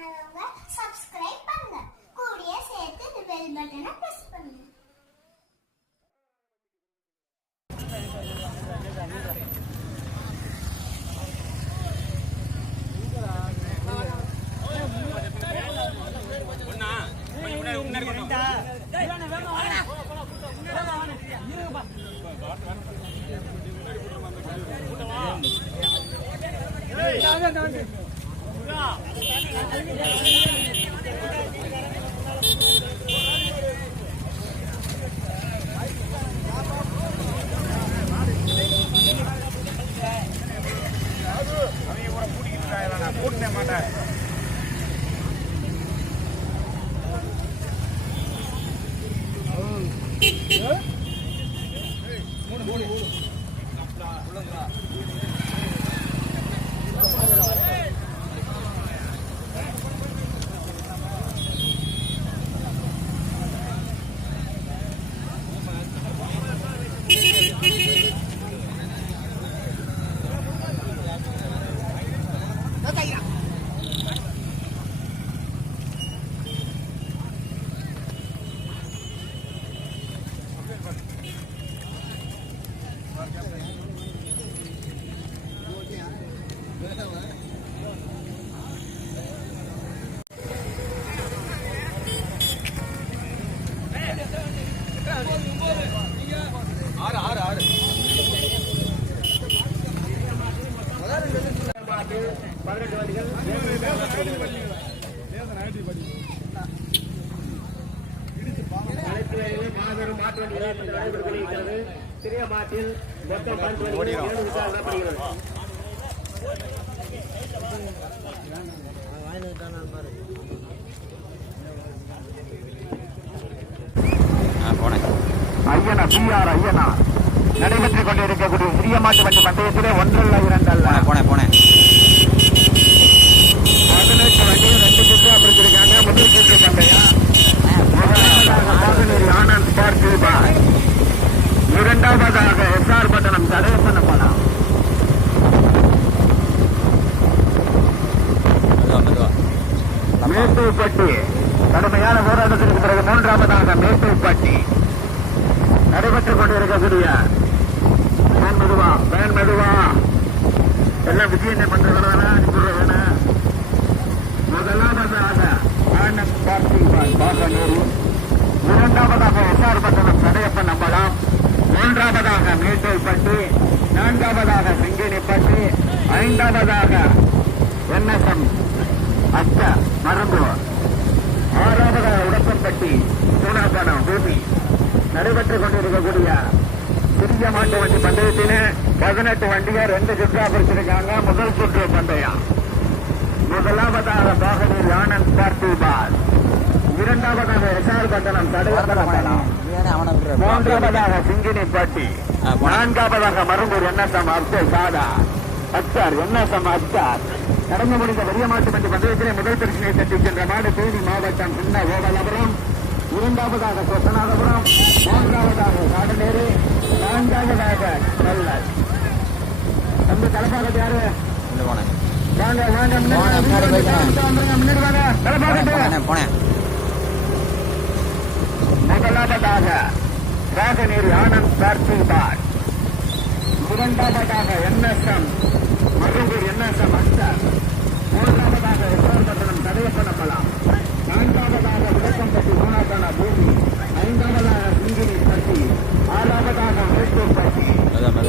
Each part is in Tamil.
பண்ணாதவங்க சப்ஸ்கிரைப் பண்ணுங்க. கூடவே சேர்த்து இந்த பெல் பட்டனை பிரஸ் பண்ணுங்க. சிறிய மாட்டில் மொத்தம் 12 ஐயனா பிஆர் ஐயனா நடைபெற்றுக் கொண்டிருக்கக்கூடிய சிறிய மாட்டு வண்டி பந்தயத்திலே 1 அல்ல 2 அல்ல போனேன் 18 வண்டியும் 2 சுற்று அப்படிச்சிருக்காங்க. முதல் சுற்று பந்தயம் ஆனந்த் பார்த்திபா, இரண்டாவதாக எஸ்ஆர் பட்டணம் தடேசன பணம். மேட்டூர்பட்டி கடுமையான போராட்டத்திற்கு பிறகு மூன்றாவதாக மேட்டூர்பட்டி நடைபெற்றுக் கொண்டிருக்கக்கூடிய வேன் மெதுவா எல்லாம் விஜயனை பண்றவன முதலாவதாக ஆனந்த் பார்த்திபா பாகனூர், இரண்டாவதாக எஸ்ஆர் பட்டணம் தடையப்ப நம்பலாம், மூன்றாவதாக மேட்டூர்பட்டி, நான்காவதாக சிங்கினிப்பட்டி, ஐந்தாவதாக என்எஸ்எம் அச்ச மருந்தூர், ஆறாவதாக உடப்பம்பட்டி சூனாபணம் பூமி. நடைபெற்றுக் கொண்டிருக்கக்கூடிய சிறிய மாட்டு வண்டி பந்தயத்திலே 18 வண்டியை 2 சுற்றா பிரிச்சிருக்காங்க. முதல் சுற்று பந்தயம் முதலாவதாக பாகனூர் ஆனந்த் பார்த்திபா, இரண்டாவதாக எஸ்ஆர் பட்டணம் தடையப்படம், மூன்றாவதாக சிங்கினிப்பட்டி, நான்காவதாக மருந்தூர் என்எஸ்எம் சாதா அச்சார் என்எஸ்எம் அச்சார். நடந்து முடிந்த பெரிய மாட்டு வண்டி பந்தயத்திலே முதல் பிரச்சனையை தட்டி சென்ற மாடு தேனி மாவட்டம் சின்ன ஓவலபுரம், இரண்டாவதாக கொசநாதபுரம், மூன்றாவதாக காடநேரி, நான்காவதாக நெல்லல். தம்பி தலைப்பாக்கத்து யாரு? வாங்க வாங்க முன்னாடி வாங்க தலைப்பாக்கத்து. முதலாவதாக காடநேரி ஆனந்த் பார்த்திபா, இரண்டாவதாக என்எஸ்எம் மருந்தூர் என்எஸ்எம் அச்சார், மூன்றாவதாக எஸ்ஆர் பட்டணம் தடையப்ப நம்பலாம், நான்காவதாக விளக்கம்பட்டி மூணாக்கான பூமி, ஐந்தாவதாக சிங்கினிப்பட்டி, ஆறாவதாக மேட்டூர்பட்டி.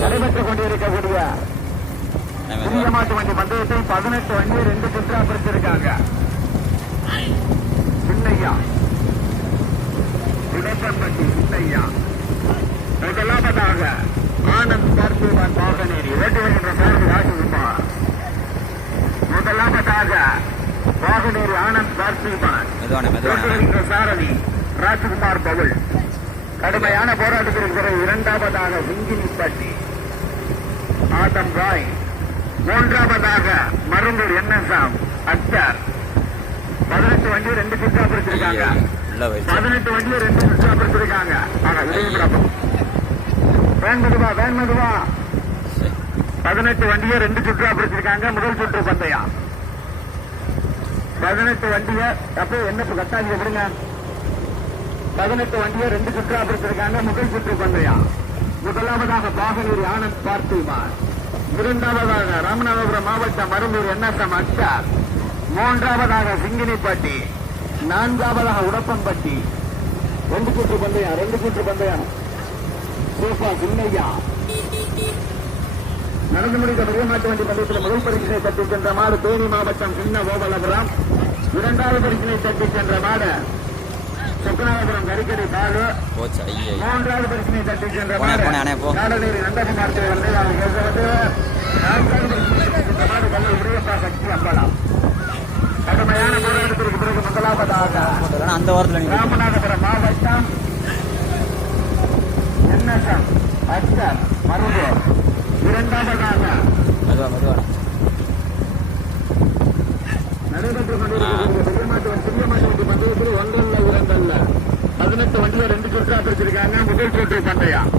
நடைபெற்றுக் கொண்டிருக்கக்கூடிய சிறிய மாட்டு வண்டி பந்தயத்தை 18 வண்டியை 2 சுற்றா பிரிச்சிருக்காங்க. சின்னையா விளக்கம்பட்டி சின்னையா, முதலாவதாக ஆனந்த் பார்த்திபான் பாகனேரி ஓட்டி வருகின்ற சாரதி ராஜகுமார், முதலாவதாக பாகனேரி ஆனந்த் பார்த்திபான் வருகின்ற சாரதி ராஜகுமார் பவுல். கடுமையான போராட்டத்தில் பிறகு இரண்டாவதாக சிங்கினிப்பட்டி ஆதம் ராய், மூன்றாவதாக மருந்தூர் என்எஸ்எம் அச்சார். 18 வண்டியை 2 சுற்றா பிரிச்சிருக்காங்க. 18 வண்டியை 2 சுற்றா பிரிச்சிருக்காங்க. வேன் மெதுவா 18 வண்டியை 2 சுற்றா பிரிச்சிருக்காங்க. முதல் சுற்று பந்தயம் 18 வண்டியை அப்படியே என்ன கட்டாங்க விடுங்க. 18 வண்டியை 2 சுற்றா பிடிச்சிருக்காங்க. முதல் சுற்று பந்தயம். முதலாவதாக பாகனூர் ஆனந்த் பார்த்திபான், இரண்டாவதாக ராமநாதபுரம் மாவட்டம் மருந்தூர் என்எஸ்எம் அக்ஷர், மூன்றாவதாக சிங்கினிப்பட்டி, நான்காவதாக உடப்பம்பட்டி. 2 சுற்று பந்தயம். சோபா சின்னையா நடந்து முடிந்த பெரியமாட்டு வண்டி பந்தயத்தில் முதல் பரிசினை தட்டி சென்ற மாடு தேனி மாவட்டம் சின்ன கோபாலபுரம். இரண்டாவது பரிசினை தட்டி சென்ற மாடு சொக்கநாதபுரம் கரிக்கடி பாலு. மூன்றாவது பரிசினை தட்டி சென்ற மாடு காலநீர் நந்தகுமார் வந்து நான்காவது பரிசினை தட்டி சென்ற மாடு கல்லூர் உரியப்பா சக்தி அம்பலம். கடுமையான போராட்டத்திற்கு பிறகு முதலாவதாக ராமநாதபுரம் மாவட்டம் என்எஸ்எம் அக்ஷர் மருந்தூர், இரண்டாவதாக நடைபெற்றுக் கொண்டிருக்கிற சிறிய மாட்டு வண்டி பந்தயத்தில் 1 அல்ல 2 அல்ல 18 வண்டியை 2 சுற்றா பிடிச்சிருக்காங்க. முதல் சுற்று பந்தயம்.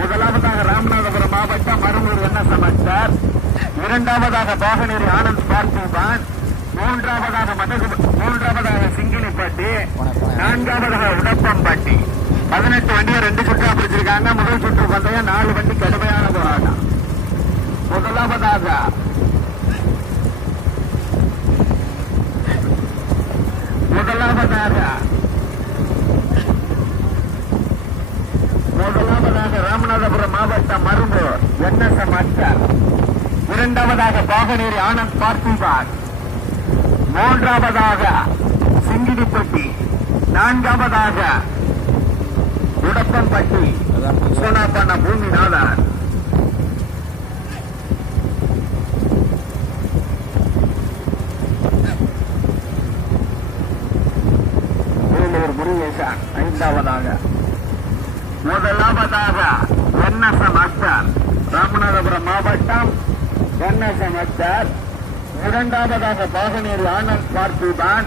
முதலாவதாக ராமநாதபுரம் மாவட்டம் மருந்தூர் என்எஸ்எம் அக்ஷர், இரண்டாவதாக பாகனூர் ஆனந்த் பார்த்திபான், மூன்றாவதாக சிங்கினிப்பட்டி, நான்காவதாக உடப்பம்பட்டி. 18 வண்டியை 2 சுற்றா பிடிச்சிருக்காங்க. முதல் சுற்று பந்தயம் 4 வண்டி கடுமையான போராட்டம். முதலாவதாக ராமநாதபுரம் மாவட்டம் மருந்தூர் என்எஸ்எம் அக்ஷர், இரண்டாவதாக பாகனூர் ஆனந்த் பார்த்திபான், மூன்றாவதாக சிங்கினிப்பட்டி, நான்காவதாக உடப்பம்பட்டி சோனாப்பண்ண பூமிநாதன். வேலூர் முருகேசன் ஐந்தாவதாக. முதலாவதாக என்எஸ்எம் அக்ஷர் ராமநாதபுரம் மாவட்டம் என்எஸ்எம் அக்ஷர், இரண்டாவதாக பாகனூர் ஆனந்த் பார்த்திபான்.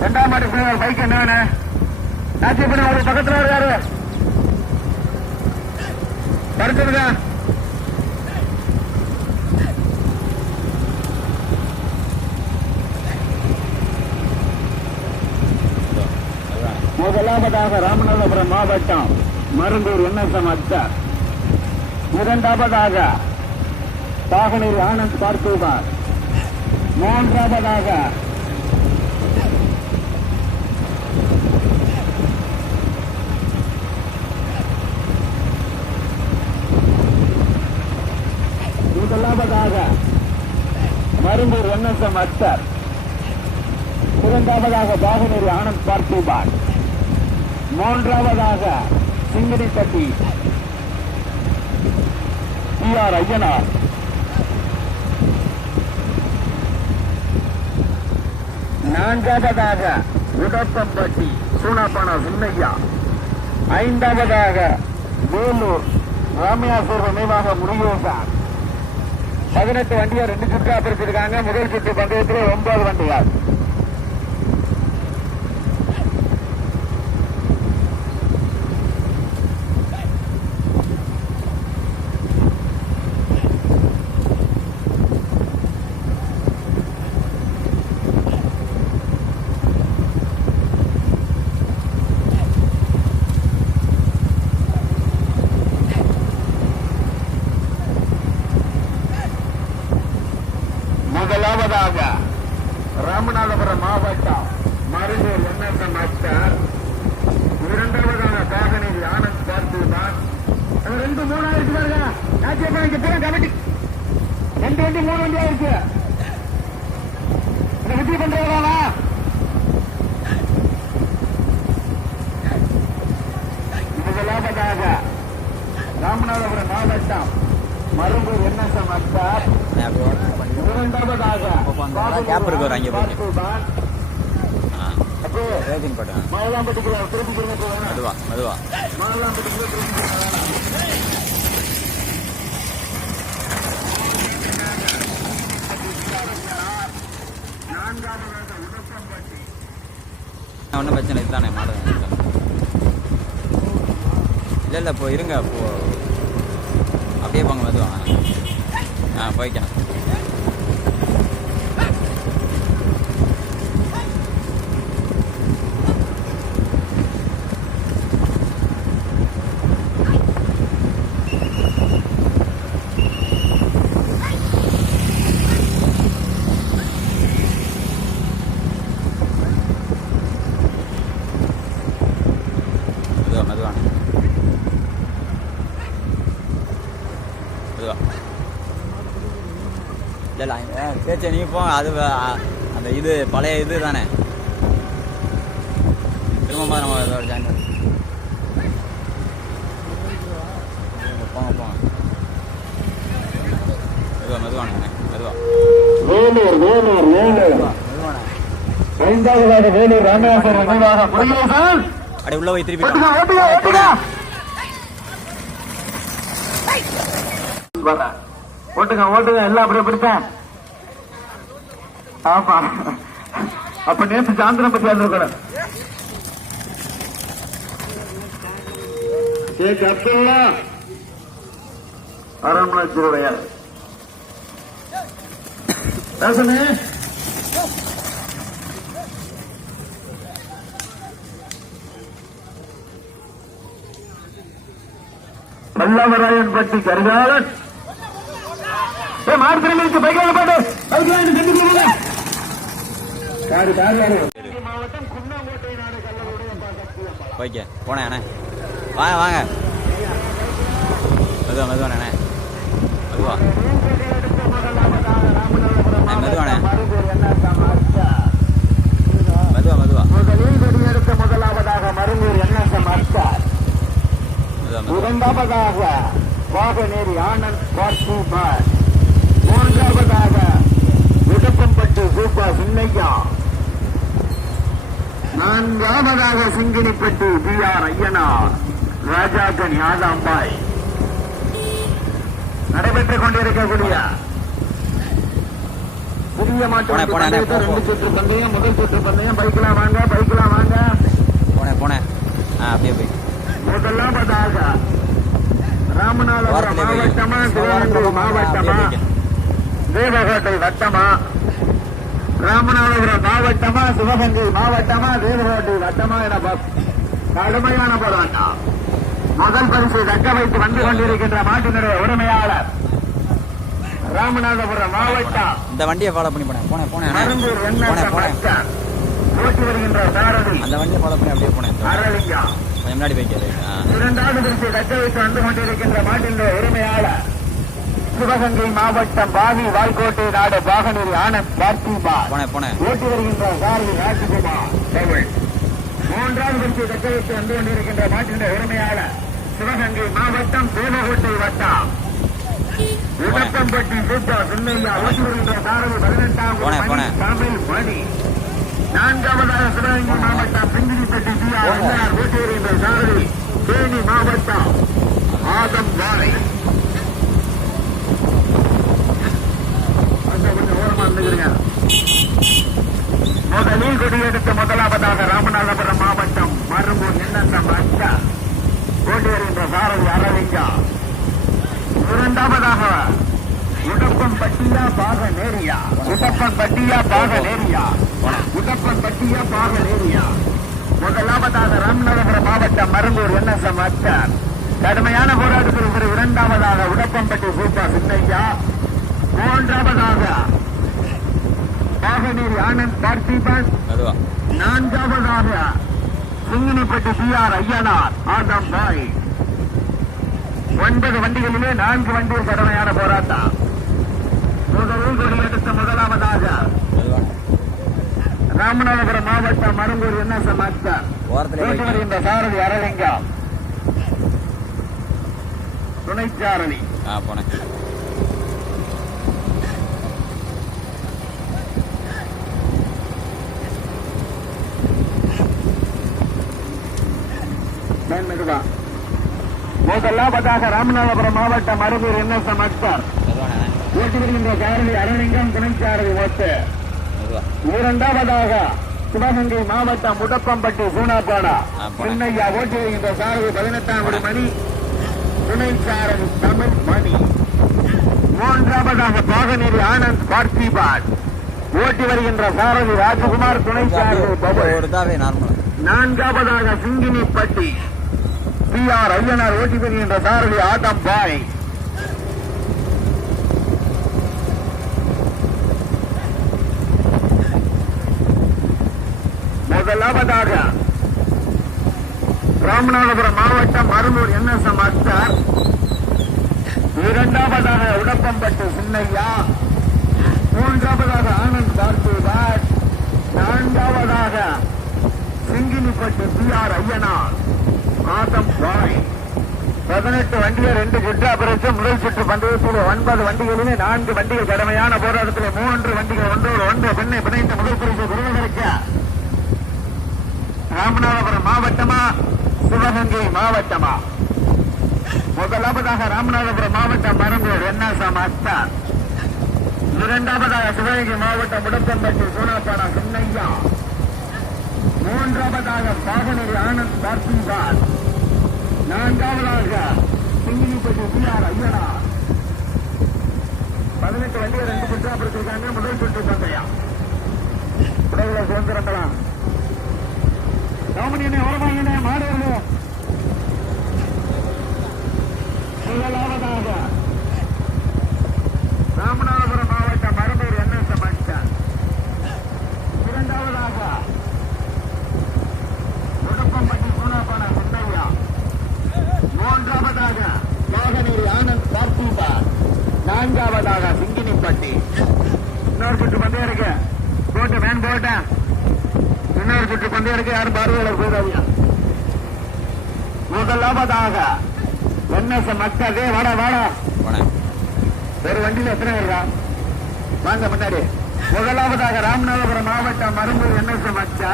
2ஆம் மாடு பைக் என்ன வேணும் நாச்சி பண்ணி ஒரு பக்கத்தில் இருக்காரு படுத்துருங்க. முதலாவதாக ராமநாதபுரம் மாவட்டம் மருந்தூர் என்எஸ்எம் அக்ஷர், இரண்டாவதாக பாகனூர் ஆனந்த் பார்த்திபான், மூன்றாவதாக மருந்தூர் என்எஸ்எம் அக்ஷர், இரண்டாவதாக பாகனூர் ஆனந்த் பார்த்திபான், மூன்றாவதாக சிங்கினிப்பட்டி டி.ஆர். ஐயனார், நான்காவதாக உடப்பம்பட்டி சூனாப்பான சின்னையா, ஐந்தாவதாக வேலூர் ராமியாசூர் நினைவாக முருகேசன். 18 வண்டியை 2 சுற்றா பிடிச்சிருக்காங்க. முதல் சுற்று பந்தயத்தில் 9 வண்டிகள். முதலாவதாக ராமநாதபுரம் மாவட்டம் மருந்தூர் என்எஸ்எம் அக்ஷர், இரண்டாவதாக பாகனூர் ஆனந்த் பார்த்திபான். 2 3 ஆயிருக்கு பாருங்க. கமிட்டி 2 வண்டி 3 வண்டி ஆயிருக்கு. விஜய் பண்றதா முதலாவதாக ராமநாதபுரம் மாவட்டம் மருந்தூர் என்எஸ்எம் அக்ஷர், இரண்டாவதாக மாவளாம்பட்டிக்கு திருப்பி மெதுவா மாவளாம்பட்டிக்கு ஒன்றும் பிரச்சனை இதுதானே மாடு இல்லை இப்போ இருங்க இப்போ அப்படியே போங்க மெதுவாங்க போய்க்கலாம். சரி சரி நீங்கள் போங்க. அது அந்த இது பழைய இது தானே. திரும்ப நம்ம இதோட ஜாயின் பண்ணி போங்க போங்க. மெதுவானே மெதுவா. அப்படி உள்ள போய் திருப்பி ஓட்டுங்க ஓட்டுங்க எல்லாம் அப்படியே பிடிச்சேன். ஆமா அப்ப நேற்று சாந்திரம் பத்தி வந்துருக்கணும். ஷேக் அப்துல்லா அரண்மனைச்சுடைய பேசுனே வல்லவராயன் பட்டி கரிகாலன் மாவட்டம் குன்னங்கோட்டை நாடு கல்லூரிய ஓகே போனேன் அண்ணே. வாங்க வாங்க மெதுவா மெதுவாண்ணே மெதுவா மெதுவாண்ணே மெதுவா மெதுவா. முதலில் வெளியெடுத்த முதலாவதாக மருங்கூர் என்எஸ்எம் அஸ்கார், இரண்டாவதாக வாகனேரி ஆனந்த் பார்த்திபார், மூன்றாவதாக உடப்பம்பட்டு சூப்பா சின்னையா, நான்காவதாக சிங்கினிப்பட்டி பி.ஆர். ஐயனார், ராஜாக்கன் யாதாம்பாய். நடைபெற்றுக் கொண்டிருக்கக்கூடிய புதிய மாட்டு 2 சுற்று பந்தயம், முதல் சுற்று பந்தயம். பைக்கெல்லாம் வாங்க பைக்கெல்லாம் வாங்க. போனேன் அப்படியே போய் முதலாவதாக ராமநாதபுரம் மாவட்டமா சிவகங்கை மாவட்டமா தேவகோட்டை வட்டமா, ராமநாதபுரம் மாவட்டமா சிவகங்கை மாவட்டமா தேவகோட்டை வட்டமா என கடுமையான போராட்டம். முதல் பரிசு தக்க வைத்து வந்து கொண்டிருக்கின்ற மாட்டினுடைய உரிமையாளர் ராமநாதபுரம் மாவட்டம். இந்த வண்டியை ஃபாலோ பண்ணி போனேன் மருங்கூர் என்எஸ்எம் ஓட்டி வருகின்ற சாரதி. அந்த வண்டியை ஃபாலோ பண்ணி அப்படியே போனேன். அரளிங்கம் முன்னாடி வைக்கிறது. இரண்டாவது பரிசு தக்க வைத்து வந்து கொண்டிருக்கின்ற மாட்டினுடைய உரிமையாளர் சிவகங்கை மாவட்டம் பாவி வாய்க்கோட்டை நாடு பாகனூர் ஆனந்த் பார்த்திபார். போனேன் ஓட்டி வருகின்ற சாரதி ராஜ்குமார். மூன்றாவது பரிசு தக்க வைத்து வந்து கொண்டிருக்கின்ற மாட்டினுடைய உரிமையாளர் சிவகங்கை மாவட்டம் தேவகோட்டை வட்டம் உடப்பம்பட்டி சூப்பா சின்னையா. ஓட்டி வருகின்ற சாரதி 18ஆம் தமிழ் மணி. நான்காவதாக சிவகங்கை மாவட்டம் பிந்திரிப்பட்டி பி.ஆர். ஐயனார். ஓட்டி வருகின்ற சாரதி தேனி மாவட்டம் ஆதம் வாழை. கொஞ்சம் ஓரமா இருந்துக்கிறீங்க. முதலில் கொடியெடுத்த முதலாவதாக ராமநாதபுரம் மாவட்டம் மருங்கூர் என்எஸ்எம் அஸ்கா. ஓட்டி வருகின்ற சாரதி அரவிங்கா. இரண்டாவதாக உடப்பன் பட்டியா பாக நேரியா, உடப்பன் பட்டியா பாக நேரியா, உடப்பன் பட்டியா பாக நேரியா. முதலாவதாக ராமநாதபுரம் மாவட்டம் மருங்கூர் என்எஸ்எம் அஸ்கர். கடுமையான போராட்டத்தில் இரண்டாவதாக உடப்பம்பட்டி சூப்பா சின்னையா. மூன்றாவதாக பாகனேரி ஆனந்த் பார்த்திபன். நான்காவதாக சிங்கினிப்பட்டி பி.ஆர். ஐயனார் ஆதம் பாய். 9 வண்டிகளிலே 4 வண்டிகள் கடுமையான போராட்டம். முதலில் கொடியெடுத்த முதலாவதாக ராமநாதபுரம் மாவட்டம் மருங்கூர் என்எஸ்எம் அஸ்கர். ஓட்டி வருகின்ற சாரதி அரவிங்கம், துணைச்சாரணி. முதலாவதாக ராமநாதபுரம் மாவட்டம் மருங்கூர் என்எஸ்எம் அஸ்கர். ஓட்டி வருகின்ற சாரதி அரவிங்கம், துணைச்சாரதி ஓட்டு. இரண்டாவதாக சிவகங்கை மாவட்டம் முடப்பம்பட்டி சூனாப்பாடா சின்னையா. ஓட்டி வருகின்ற சாரதி 18ஆம் மணி, துணைச்சாரதி தமிழ் மணி. மூன்றாவதாக பாகனேரி ஆனந்த் பார்த்திபான். ஓட்டி வருகின்ற சாரதி ராஜகுமார், துணைச்சாரதி பபுல். நான்காவதாக சிங்கினிப்பட்டி பி.ஆர். ஐயனார். ஓட்டி வருகின்ற சாரதி ஆதம் பாய். முதலாவதாக ராமநாதபுரம் மாவட்டம் மருங்கூர் என்எஸ்எம் அஸ்கர். இரண்டாவதாக உடப்பம்பட்டு சின்னையா. மூன்றாவதாக ஆனந்த் பார்த்திபான், நான்காவதாக சிங்கினிப்பட்டி பி.ஆர். ஐயனார் ஆதம் பாய். 18 வண்டிகள் 2 குற்றா பிறகு முதல் சுற்று பந்தயத்தில் 9 வண்டிகளிலே 4 வண்டிகள் கடுமையான போராட்டத்தில் 3 வண்டிகள் ஒன்றோடு ஒன்று பெண்ணை பிணைந்த முதல் பரிசு பெறுவதற்கு ராமநாதபுரம் மாவட்டமா சிவகங்கை மாவட்டமா? முதலாவதாக ராமநாதபுரம் மாவட்டம் மரங்கூர் என்எஸ்எம் அஸ்தான், இரண்டாவதாக சிவகங்கை மாவட்டம் முடப்பம்பட்டி சோனாப்பானா சின்னையா, மூன்றாவதாக பாகனூர் ஆனந்த் பார்த்திபான், நான்காவதாக சிங்கினிப்பட்டி பி.ஆர். ஐயனார். 18 வண்டிகள் 2 குற்றாபுரத்திற்கான முதல் சுற்று பந்தயம். உடல்களை சுதந்திரப்பலாம். ராமணியனை வரமாங்க மாடுகளோ. முதலாவதாக ராமநாதபுரம் மாவட்டம் மரம்பூர் என்எஸ்எம் அஸ்தான், இரண்டாவதாக முடப்பம்பட்டி சோனாப்பானா முத்தையா, மூன்றாவதாக பாகனூர் ஆனந்த் பார்த்திபான், நான்காவதாக சிங்கினிப்பட்டி. இன்னொரு சுற்று பந்தயம் இருக்கு, போட்டு வேன் போட்டேன். இன்னொரு சுற்று பந்தயம் இருக்கு, யாரும் பார்வையாளர் போதாதியா. முதலாவதாக என்எஸ்எம் மக்களே வாடா வாடா. ஒரு வண்டியில் எத்தனை வருதா வாங்க முன்னாடி. முதலாவதாக ராமநாதபுரம் மாவட்டம் மரும்பூர் என்எஸ்எம் அச்சா,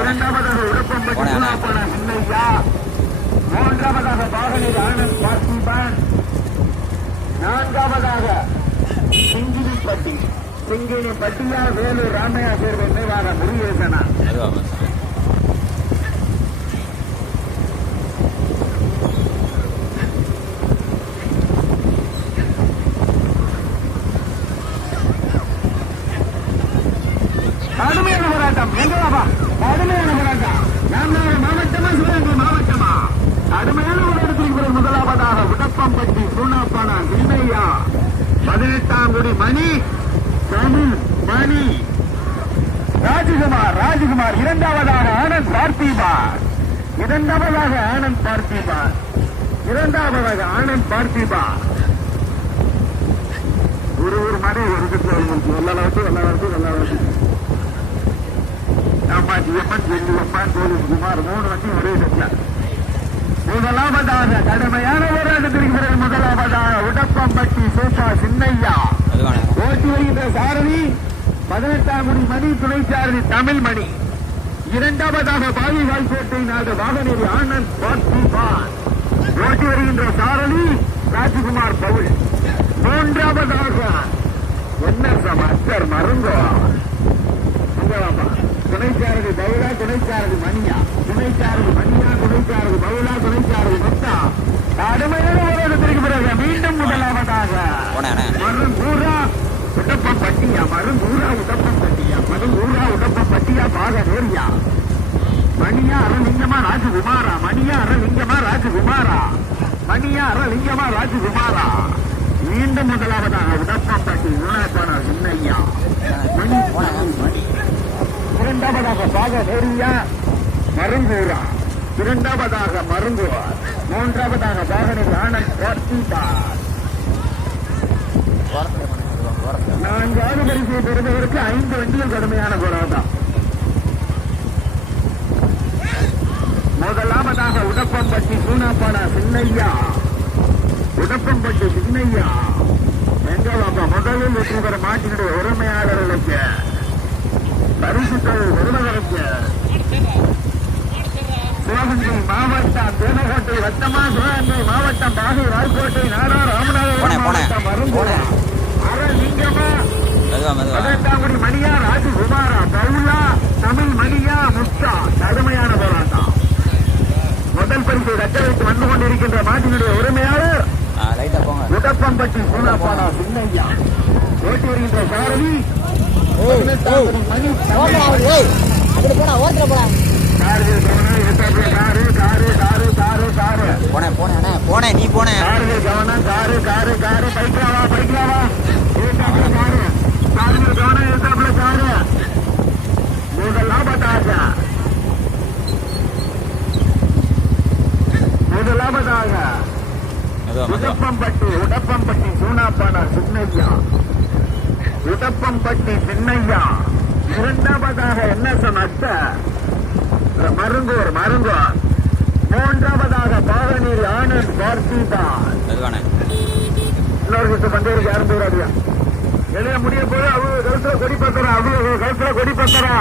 இரண்டாவதாக உடப்பம்பட்டி சோனாப்பானா சின்னையா, மூன்றாவதாக பாகனூர் ஆனந்த் பார்த்திபான், நான்காவதாக சிங்கினிப்பட்டி. சிங்கினிப்பட்டியா வேலூர் ராமையா சேர்வை நினைவாக முருகேசனா. கடுமையான போராட்டம் எங்களாப்பா, கடுமையான போராட்டம். ராமநாதபுரம் மாவட்டமா சிவகங்கை மாவட்டமா? கடுமையான போராட்டத்திற்கு பிறகு முதலாவதாக உடப்பம்பட்டி சோனாப்பானா சின்னையா, 18ஆம் குடி மணி தமிழ் மணி ராஜகுமார், இரண்டாவதாக ஆனந்த் பார்த்திபான், இரண்டாவதாக ஆனந்த் பார்த்திபான். ஒரு மாடு ஒரு வெள்ளாவட்டு அம்மாஜியம்மன் செல்லியப்பன் கோவில்குமார் 3 வண்டி ஒரே செட்ல. முதலாவதாக கடுமையான போராட்டத்திற்கு பிறகு முதலாவதாக உடப்பம்பட்டி சோபா சின்னையா, ஓட்டி வருகின்ற சாரதி 18ஆம் குடி மணி, துணை சாரதி தமிழ் மணி, இரண்டாவதாக பாலிவாய்க்கோட்டை நாடு வாகனேரி ஆனந்த் பார்த்திபான், ஓட்டி வருகின்ற சாரதி ராஜகுமார் பவுல், மூன்றாவதாக என்எஸ்எம் அச்சர் மருங்கோ துணைச்சாரதி பவுலா, துணைச்சாரதி மணியா, துணைச்சாரதி பவுலா, துணைச்சாரதி மொத்தா. கடுமையான போராட்டத்திற்கு பிறகு மீண்டும் முதலாவதாக மருங்கூரா உடப்பம்பட்டியா பாகனேரியா, மணியா அரலிங்கமா ராஜகுமாரா. மீண்டும் முதலாவதாக உடப்பம்பட்டி சோனாப்பானா சின்னையா, மணி. இரண்டாவதாக பாகனேரியா மருங்கூரா, இரண்டாவதாக மருங்கூர், மூன்றாவதாக பாகனேரி ஆனந்த் பார்த்திபான். 4வது பரிசை பெறுவதற்கு 5 வண்டிகள் கடுமையான போராட்டம். முதலாவதாக உடப்பம்பட்டி சோனாப்பானா சின்னையா, எங்களாப்பா முதலில் வெற்றி பெற மாட்டினுடைய உரிமையாளர்களுக்கு பரிசுகள் வருவதற்கு சிவகங்கை மாவட்டம் தேவகோட்டை வட்டமா, சிவகங்கை மாவட்டம் பாகை வாய்க்கோட்டை நாடா ராமநாதபுரம் மாவட்டம் மருங்கூர் அரலிங்கமா, 18ஆம் குடி மணியா ராஜகுமாரா பவுலா, தமிழ் மணியா முத்தா. கடுமையான போராட்டம். முதல் பரிசை தக்க வைத்து வந்து கொண்டிருக்கின்ற மாட்டினுடைய உரிமையாளர் உடப்பம்பட்டி சோனாப்பானா சின்னையா, ஓட்டி வருகின்ற சாரதி 18ஆம் குடி மணி போனே நீ போனே கவனம் காரு பைக்கலாவா முதலாவதாக உடப்பம்பட்டி சோனாப்பானா சின்னையா, உடப்பம்பட்டி சின்னையா. இரண்டாவதாக NSM அத்த மருங்கூர். மூன்றாவதாக பாகனீர் ஆனந்த் பார்த்திதான். இன்னொரு கிட்ட பந்தேருக்கு யாரும் போயிடாதியா. எழுத முடிய போது அவங்க கருத்துல கொடி பத்தரா.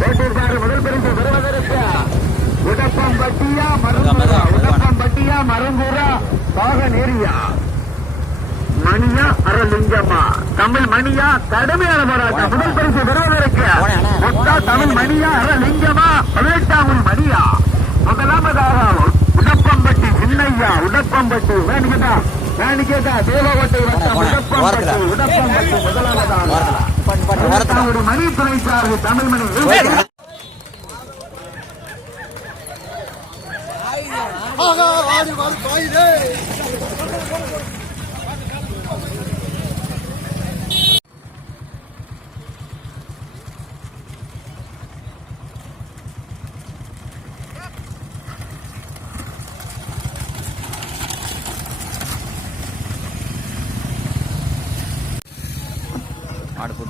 போட்டிருக்காரு. முதல் பரிசு பெறுவதற்கு உடப்பம்பட்டியா மருங்கூரா பாகனேரியா. மணியா அரலிங்கம்மா. தமிழ் மணியா கடுமையான போராட்டம். முதல் பரிசு பெறுவதற்கு தமிழ் மணியா அரலிங்கமா 18 மணியா. முதலாவதாக உடப்பம்பட்டி சின்னையா. வேணிக்கேட்டா தேவகோட்டை உடப்பம்பட்டி முதலாவதாக மணி துணைச்சார்பு தமிழ் மணி.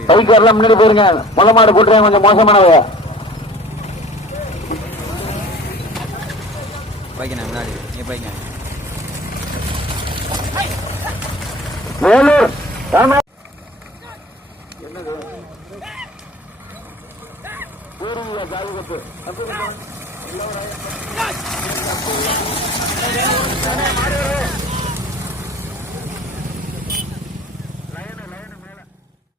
பைக்கு வரலாம் முன்னாடி போயிருங்க. முத மாடு போட்டுறேன். கொஞ்சம் மோசமானவ முன்னாடி நீ பைக்க. வேலூர் என்னது பூர்வீக ஜாதிகத்து